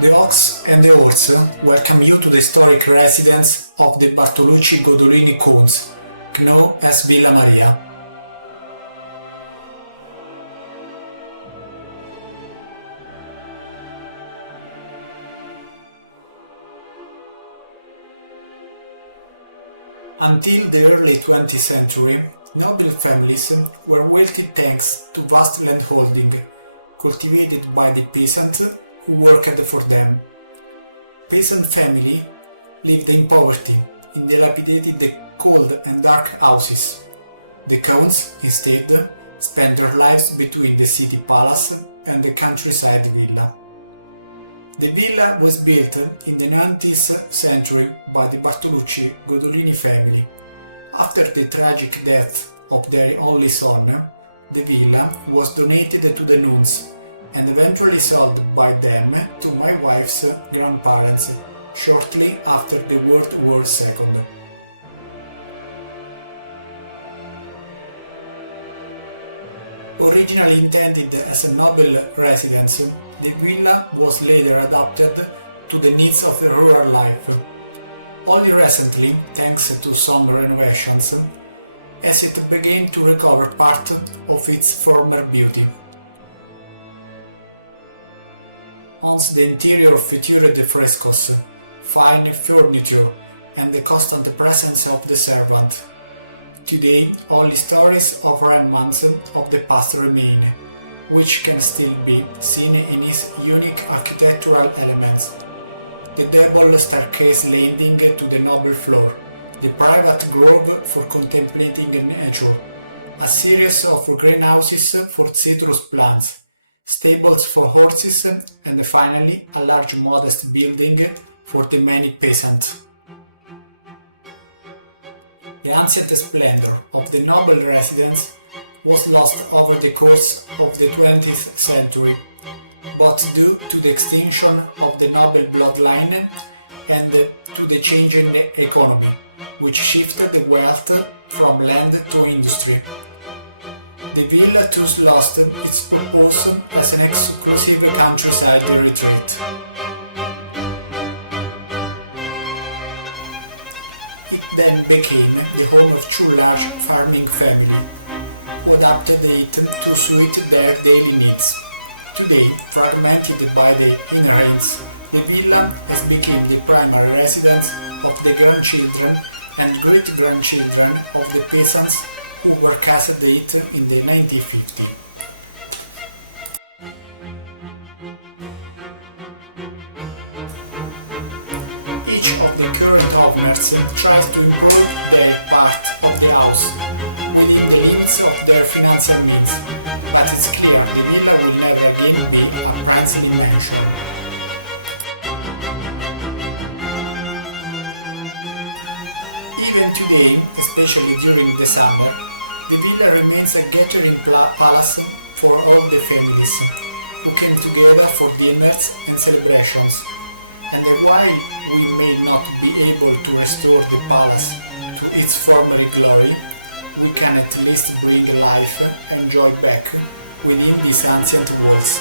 The ox and the horse welcome you to the historic residence of the Bartolucci Godolini Counts, known as Villa Maria. Until the early 20th century, noble families were wealthy thanks to vast landholding, cultivated by the peasants who worked for them. Peasant families lived in poverty, in dilapidated, cold and dark houses. The counts, instead, spent their lives between the city palace and the countryside villa. The villa was built in the 19th century by the Bartolucci Godolini family. After the tragic death of their only son, the villa was donated to the nuns and eventually sold by them to my wife's grandparents shortly after the World War II. Originally intended as a noble residence, the villa was later adapted to the needs of rural life. Only recently, thanks to some renovations, as it began to recover part of its former beauty. Once the interior featured frescoes, fine furniture, and the constant presence of the servant. Today, only stories of remnants of the past remain, which can still be seen in its unique architectural elements. The double staircase landing to the noble floor, the private grove for contemplating nature, a series of greenhouses for citrus plants, stables for horses, and finally a large modest building for the many peasants. The ancient splendor of the noble residence was lost over the course of the 20th century, both due to the extinction of the noble bloodline and to the change in the economy, which shifted the wealth from land to industry. The villa thus lost its purpose as an exclusive countryside retreat. It then became the home of two large farming families, who adapted it to suit their daily needs. Today, fragmented by the inheritance, the villa has become the primary residence of the grandchildren and great-grandchildren of the peasants who were cast it in the 1950s. Each of the current owners tries to improve their part of the house within the limits of their financial means, but it's clear the villa will never again be a princely mansion. Even today, especially during the summer, the villa remains a gathering palace for all the families who came together for dinners and celebrations. And while we may not be able to restore the palace to its former glory, we can at least bring life and joy back within these ancient walls.